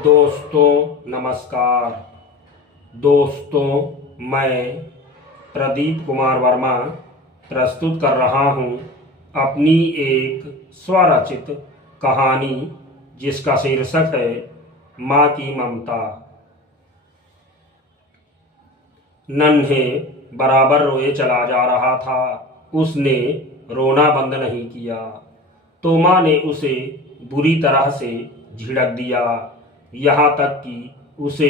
दोस्तों नमस्कार। दोस्तों, मैं प्रदीप कुमार वर्मा प्रस्तुत कर रहा हूँ अपनी एक स्वरचित कहानी जिसका शीर्षक है माँ की ममता। नन्हे बराबर रोए चला जा रहा था। उसने रोना बंद नहीं किया तो माँ ने उसे बुरी तरह से झिड़क दिया, यहाँ तक कि उसे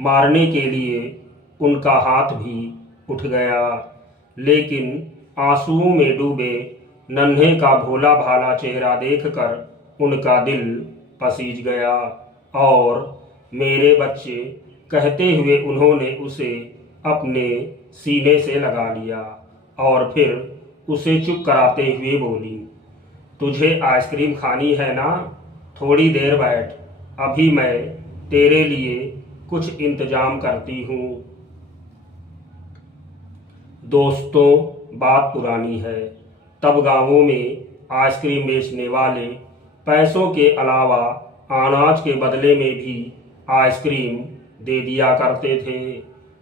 मारने के लिए उनका हाथ भी उठ गया। लेकिन आंसुओं में डूबे नन्हे का भोला भाला चेहरा देखकर उनका दिल पसीज गया और मेरे बच्चे कहते हुए उन्होंने उसे अपने सीने से लगा लिया और फिर उसे चुप कराते हुए बोली, तुझे आइसक्रीम खानी है ना? थोड़ी देर बैठ, अभी मैं तेरे लिए कुछ इंतजाम करती हूँ। दोस्तों, बात पुरानी है। तब गांवों में आइसक्रीम बेचने वाले पैसों के अलावा अनाज के बदले में भी आइसक्रीम दे दिया करते थे।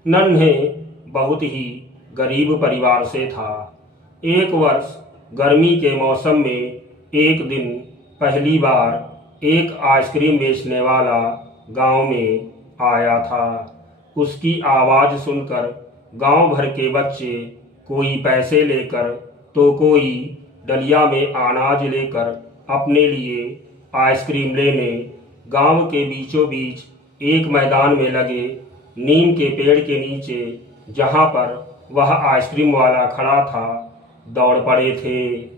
नन्हे बहुत ही गरीब परिवार से था। एक वर्ष गर्मी के मौसम में एक दिन पहली बार एक आइसक्रीम बेचने वाला गांव में आया था। उसकी आवाज़ सुनकर गांव भर के बच्चे कोई पैसे लेकर तो कोई डलिया में अनाज लेकर अपने लिए आइसक्रीम लेने गांव के बीचों बीच एक मैदान में लगे नीम के पेड़ के नीचे, जहां पर वह आइसक्रीम वाला खड़ा था, दौड़ पड़े थे।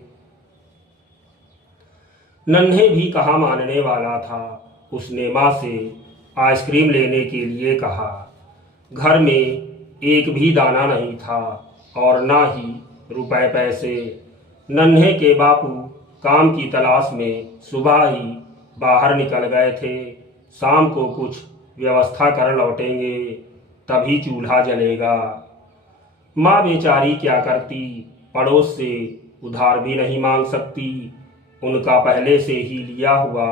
नन्हे भी कहाँ मानने वाला था। उसने माँ से आइसक्रीम लेने के लिए कहा। घर में एक भी दाना नहीं था और ना ही रुपए पैसे। नन्हे के बापू काम की तलाश में सुबह ही बाहर निकल गए थे। शाम को कुछ व्यवस्था कर लौटेंगे, तभी चूल्हा जलेगा। माँ बेचारी क्या करती, पड़ोस से उधार भी नहीं मांग सकती। उनका पहले से ही लिया हुआ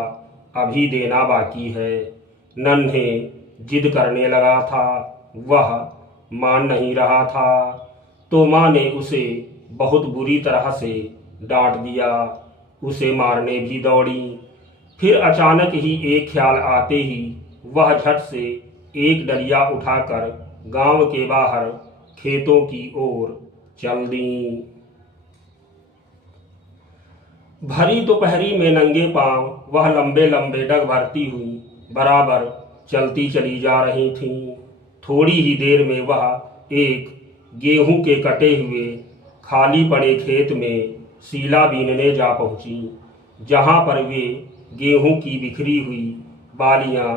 अभी देना बाकी है। नन्हे जिद करने लगा था, वह मान नहीं रहा था तो माँ ने उसे बहुत बुरी तरह से डांट दिया। उसे मारने भी दौड़ी। फिर अचानक ही एक ख्याल आते ही वह झट से एक डलिया उठाकर गांव के बाहर खेतों की ओर चल दी। भरी दोपहरी में नंगे पांव वह लंबे लंबे डग भरती हुई बराबर चलती चली जा रही थीं। थोड़ी ही देर में वह एक गेहूं के कटे हुए खाली पड़े खेत में सीला बीनने जा पहुंची, जहां पर वे गेहूं की बिखरी हुई बालियां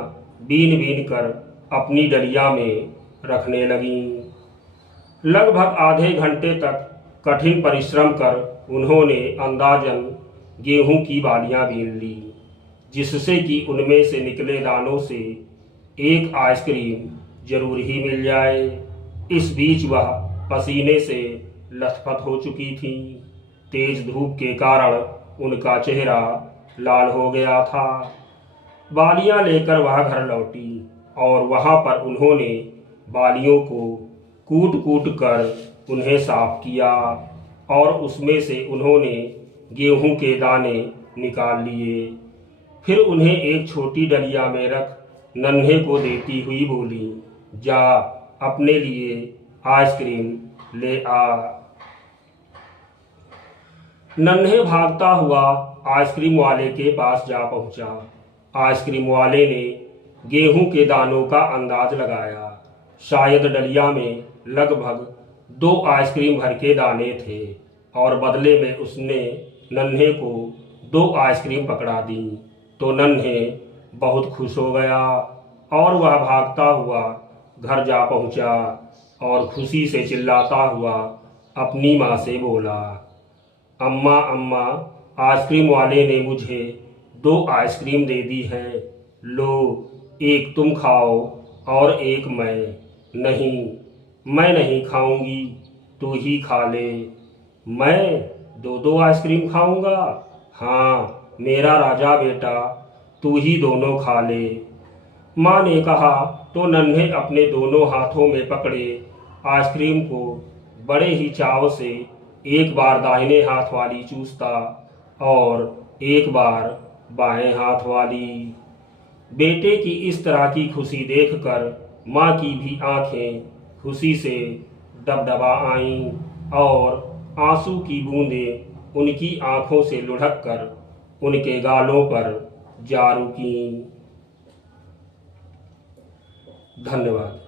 बीन बीन कर अपनी डलिया में रखने लगीं। लगभग आधे घंटे तक कठिन परिश्रम कर उन्होंने अंदाजन गेहूं की बालियां बीन ली, जिससे कि उनमें से निकले दानों से एक आइसक्रीम जरूर ही मिल जाए। इस बीच वह पसीने से लथपथ हो चुकी थी। तेज धूप के कारण उनका चेहरा लाल हो गया था। बालियां लेकर वह घर लौटी और वहां पर उन्होंने बालियों को कूट कूट कर उन्हें साफ किया और उसमें से उन्होंने गेहूं के दाने निकाल लिए। फिर उन्हें एक छोटी डलिया में रख नन्हे को देती हुई बोली, जा अपने लिए आइसक्रीम ले आ। नन्हे भागता हुआ आइसक्रीम वाले के पास जा पहुंचा। आइसक्रीम वाले ने गेहूं के दानों का अंदाज लगाया। शायद डलिया में लगभग 2 आइसक्रीम भर के दाने थे और बदले में उसने नन्हे को 2 आइसक्रीम पकड़ा दी तो नन्हे बहुत खुश हो गया और वह भागता हुआ घर जा पहुंचा और खुशी से चिल्लाता हुआ अपनी माँ से बोला, अम्मा अम्मा, आइसक्रीम वाले ने मुझे 2 आइसक्रीम दे दी है। लो, एक तुम खाओ और एक मैं। नहीं, मैं नहीं खाऊंगी, तू ही खा ले। मैं 2 आइसक्रीम खाऊंगा? हाँ, मेरा राजा बेटा, तू ही दोनों खा ले। माँ ने कहा तो नन्हे अपने दोनों हाथों में पकड़े आइसक्रीम को बड़े ही चाव से एक बार दाहिने हाथ वाली चूसता और एक बार बाएं हाथ वाली। बेटे की इस तरह की खुशी देखकर माँ की भी आंखें खुशी से डबडबा आईं और आंसू की बूंदें उनकी आंखों से लुढ़क कर उनके गालों पर जा रुकीं। धन्यवाद।